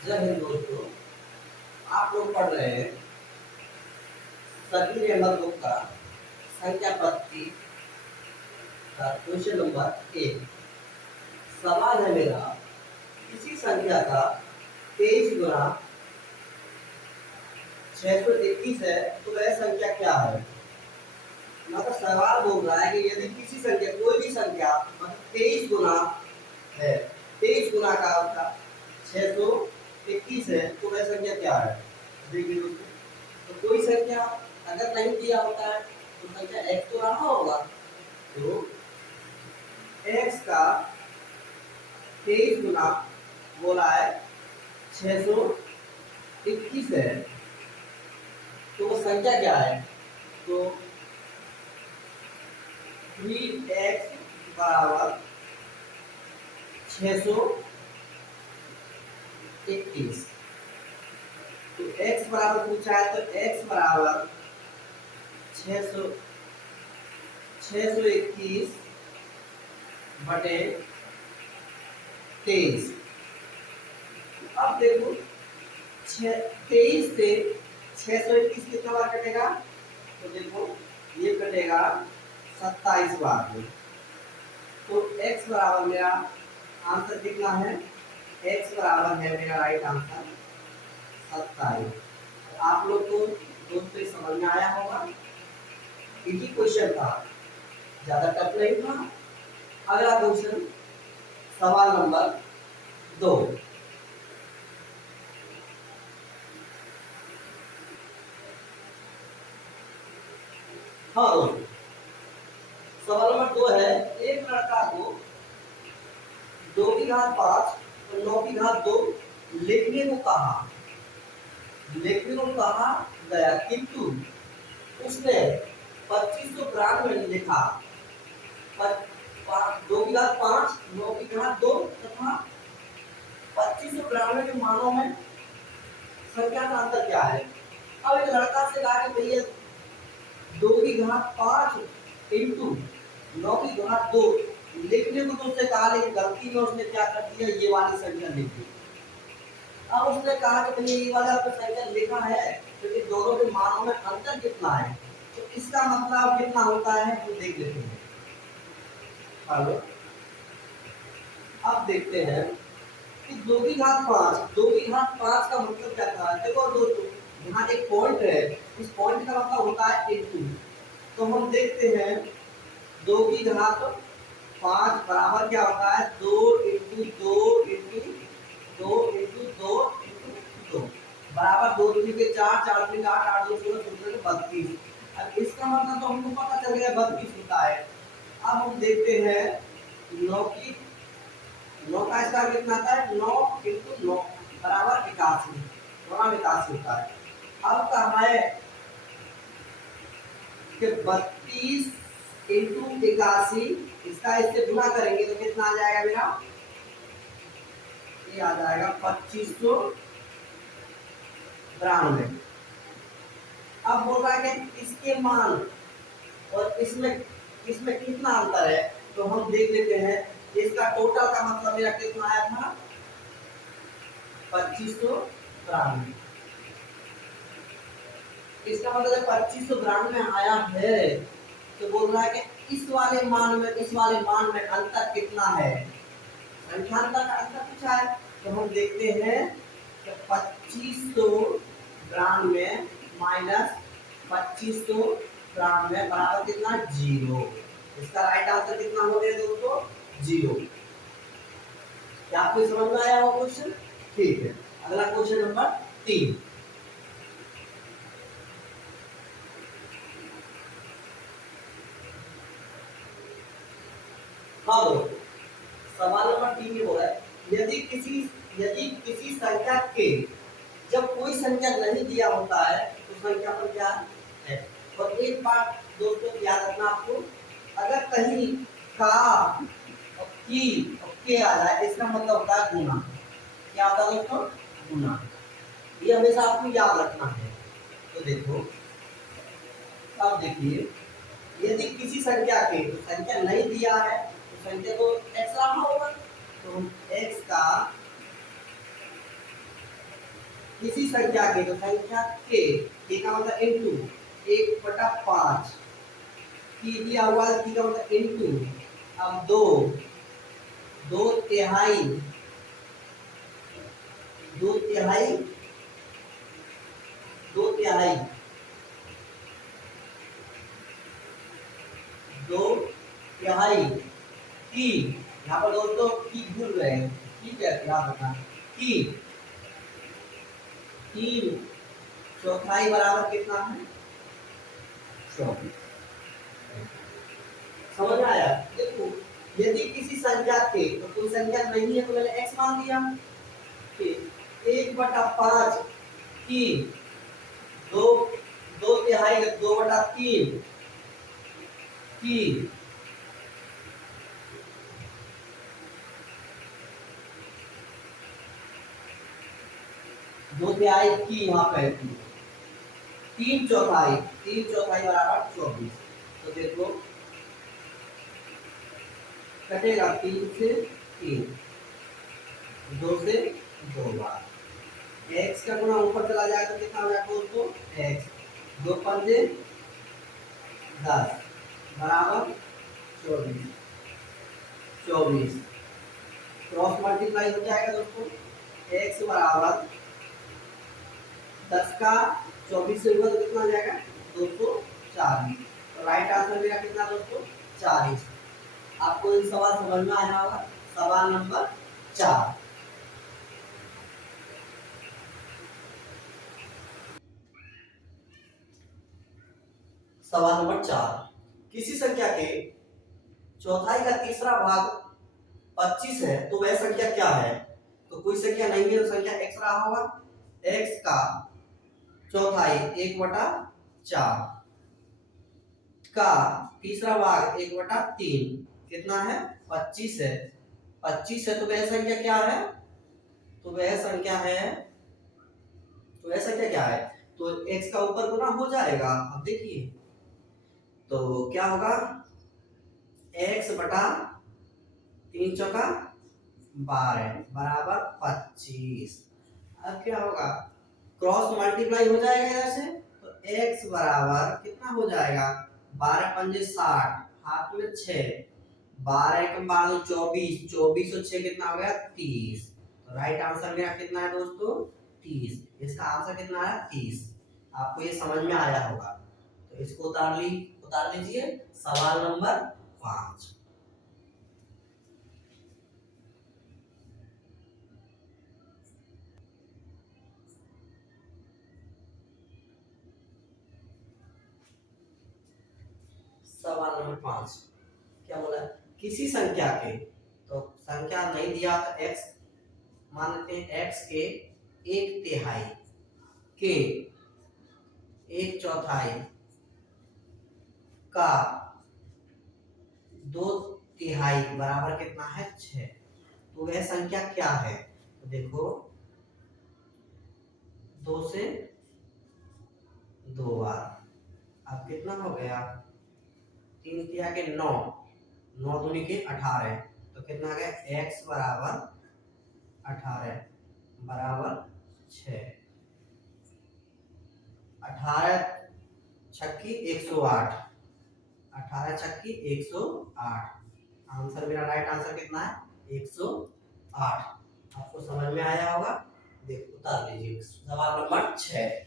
जय हिंद दोस्तों, आप लोग पढ़ रहे हैं सभी अहमद का संख्या पत्ती का क्वेश्चन नंबर 1। सवाल है मेरा, किसी संख्या का 23 गुना 621 है तो वह संख्या क्या है। मतलब सवाल बोल रहा है कि यदि किसी संख्या, कोई भी संख्या मतलब 23 गुना है, 23 गुना का उसका 621 है तो वह संख्या क्या है। देखिए दोस्तों, तो कोई संख्या अगर नहीं दिया होता है तो संख्या x तो रहा होगा, तो x का 23 गुना बोला है 621 है तो वो संख्या क्या है। तो 3x बराबर 621। तो x बराबर पूछा है तो x बराबर 621 बटे 23। अब देखो 23 से 621 कितना बार कटेगा, तो देखो ये कटेगा 27 बार में। तो x बराबर मेरा आंसर कितना है, x बराबर है मेरा राइट आंसर 27। आप लोग को दोस्तों समझ में आया होगा, इजी क्वेश्चन था, ज्यादा टफ नहीं था। अगला क्वेश्चन सवाल नंबर 2। हाँ दोस्तों, सवाल नंबर 2 है, एक लड़का को 2 की घात 5 और 9 की घात 2 लिखने को कहा गया, किंतु उसने 2592 में लिखा। 2 की घात 5, 9 की घात 2 तथा 2592 के मानों में संख्या का अंतर क्या है। अब एक लड़का से कहा कि भैया 2 की घात 5 इंटू 9 की घात 2 लिखने को तो उसने कहा, लेकिन गलती में उसने क्या कर दिया, ये वाली संख्या लिख दी। अब उसने कहा कि भैया ये वाला आपने संख्या लिखा है क्योंकि दोनों के मानों में अंतर कितना है, तो इसका मतलब कितना होता है वो देख लेते हैं। हेलो, अब देखते हैं कि 2 की घात 5, 2 की घात 5 का मतलब क्या था। देखो दोस्तों, यहाँ एक पॉइंट है, इस पॉइंट का मतलब होता है इनटू। तो हम देखते हैं 2 की घात 5 बराबर क्या होता है, 2 इंटू 2 इंटू 2 इंटू 2 इंटू 2 बराबर 2 दूनी के 4, 4 दूनी 8, 8 2 16, 16 32। अब इसका मतलब तो हमको पता चल गया 32 होता है। अब हम देखते हैं 9 की 9 का स्क्वायर कितना आता है, 9 इंटू 9 बराबर 81, 81 होता है। अब कहा है कि 32 इंटू 81, इसका इससे गुना करेंगे तो कितना आ जाएगा मेरा, ये आ जाएगा 2592। अब बोल रहा है कि इसके मान और इसमें कितना अंतर है, तो हम देख लेते हैं। इसका टोटल का मतलब मेरा कितना आया था, 2592। इसका मतलब 2592 आया है, तो बोल रहा है कि इस वाले मान में अंतर कितना है, संख्यांतर का अंतर पूछा है। तो हम देखते हैं कि 2592 माइनस 2592 बराबर कितना, 0। इसका राइट आंसर कितना हो गया दोस्तों, 0। क्या आपको समझ में आया वो क्वेश्चन, ठीक है। अगला क्वेश्चन नंबर 3। हाँ दोस्तों, सवाल नंबर 3 में बोला है, यदि किसी संख्या के जब कोई संख्या नहीं दिया होता है तो संख्या पर क्या है। और एक बात दोस्तों याद रखना आपको, अगर कहीं का और की और के आ जाए इसका मतलब होता है गुना। क्या होता है दोस्तों, गुना। ये हमेशा आपको याद रखना है। तो देखो, अब देखिए, यदि किसी संख्या के संख्या नहीं दिया है तो संख्या को x रखना होगा। तो हम x का किसी संख्या के, तो संख्या के का मतलब इनटू 1/5 की दिया हुआ है, की का मतलब इनटू अब 2/3 2/3 2/3 2/3 की, यहाँ पर दोस्तों की भूल गए हैं, की क्या याद रखना, की 3/4 बराबर कितना है 24। समझ में आया? देखो यदि किसी संख्या के, तो कोई संख्या नहीं है तो मैंने x मान दिया, 1/5 की 2/3 2/3 की 2/3 की, यहाँ पे 3/4 बराबर 24। तो देखो कटेगा 3 से 3, 2 से 2 बार, x का गुना ऊपर चला जाएगा तो कितना हो जाएगा दोस्तों, x 2 पंजे 10 बराबर 24 क्रॉस मल्टीप्लाई हो जाएगा दोस्तों, x बराबर 10 का 24 से ऊपर कितना हो जाएगा 240। तो राइट आंसर मेरा कितना दोस्तों 40। आपको ये सवाल समझ में आया होगा। सवाल नंबर 4, किसी संख्या के चौथाई का तीसरा भाग 25 है तो वह संख्या क्या है। तो कोई संख्या नहीं है तो संख्या x रहा होगा, x का चौथाई 1/4 का तीसरा भाग 1/3 कितना है 25 है। 25 है तो वह संख्या क्या है, तो वह संख्या क्या है, तो x का ऊपर गुना हो जाएगा। अब देखिए तो क्या होगा, x बटा 3×4 = 12 25। अब क्या होगा, क्रॉस मल्टीप्लाई हो जाएगा इधर से, तो x बराबर कितना हो जाएगा 12 पंजे 60, हाथ में 6, 12 एकम 12 24, 24 और 6 कितना हो गया 30। तो राइट आंसर मेरा कितना है दोस्तों 30। इसका आंसर कितना है 30। आपको ये समझ में आया होगा। तो इसको उतार लीजिए। सवाल नंबर 5, सवाल नंबर 5 क्या बोला, किसी संख्या के, तो संख्या नहीं दिया तो x मान लेते हैं, x के 1/3 के 1/4 का 2/3 बराबर कितना है 6। तो वह संख्या क्या है, तो देखो 2 से 2 बार, अब कितना हो गया 3 के 9, 9 दूनी के 18, तो कितना आ गया x बराबर 18 बराबर 6, 18 छक्की 108, 18 छक्की 108। आंसर मेरा राइट आंसर कितना है 108। आपको समझ में आया होगा। देखो उतार लीजिए। सवाल नंबर 6,